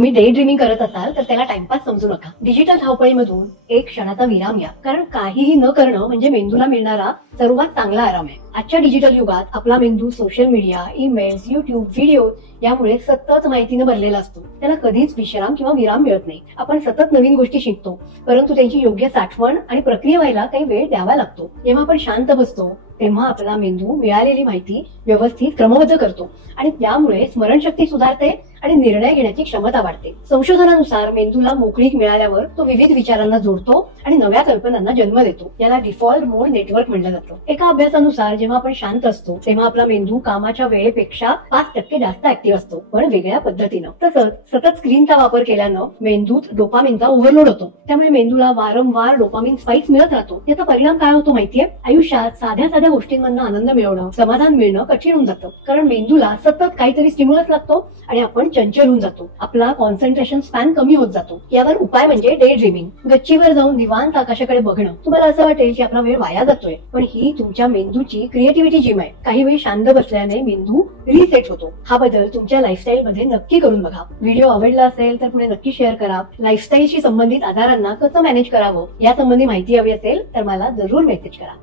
तुम्ही day dreaming करत असाल तर त्याला टाइमपास समजू नका. डिजिटल धावपळीमधून एक क्षणाचा विराम घ्या, कारण काहीही न करणं म्हणजे मेंदूला मिळणारा सर्वात चांगला आराम आहे. आजच्या डिजिटल युगात आपला मेंदू social media, emails, YouTube, video यामुळे सतत माहितीने भरलेला असतो. त्याला कधीच विश्राम किंवा विराम मिळत नाही. आपण सतत नवीन गोष्टी शिकतो, परंतु त्यांची योग्य साठवण आणि प्रक्रिया व्हायला काही वेळ द्यावा लागतो. जेव्हा आपण शांत बसतो तेव्हा आपला मेंदू मिळालेली माहिती व्यवस्थित क्रमबद्ध करतो आणि त्यामुळे स्मरणशक्ती सुधारते आणि निर्णय घेण्याची क्षमता वाढते. संशोधनानुसार मेंदूला मोकळीक मिळाल्यावर तो विविध विचारांना जोडतो आणि नव्या कल्पनांना जन्म देतो. याला डिफॉल्ट मोड नेटवर्क म्हटलं जातं. एका अभ्यासानुसार जेव्हा आपण शांत असतो तेव्हा आपला मेंदू कामाच्या वेळेपेक्षा 5% जास्त ऍक्टिव्ह असतो, पण वेगळ्या पद्धतीनं. तसंच सतत स्क्रीनचा वापर केल्यानं मेंदूत डोपामिनचा ओव्हरलोड होतो. त्यामुळे मेंदूला वारंवार डोपामिन स्पाइक्स मिळत राहतो. याचा परिणाम काय होतो माहितीये? आयुष्यात साध्या साध्या गोष्टींमधनं आनंद मिळवणं, समाधान मिळणं कठीण होऊन जातं, कारण मेंदूला सतत काहीतरी स्टिम्युलस लागतो आणि आपण चंचल होऊन जातो. आपला कॉन्सन्ट्रेशन स्पॅन कमी होत जातो. यावर उपाय म्हणजे डे ड्रीमिंग. गच्चीवर जाऊन निवांत आकाशाकडे बघणं. तुम्हाला असं वाटेल की आपला वेळ वाया जातोय, पण ही तुमच्या मेंदूची क्रिएटिव्हिटी जिम आहे. काही वेळ शांत बसल्याने मेंदू रिसेट होतो. हा बदल तुमच्या लाईफस्टाईल मध्ये नक्की करून बघा. व्हिडिओ आवडला असेल तर पुढे नक्की शेअर करा. लाईफस्टाईलशी संबंधित आजारांना कसं मॅनेज करावं यासंबंधी माहिती हवी असेल तर मला जरूर मेसेज करा.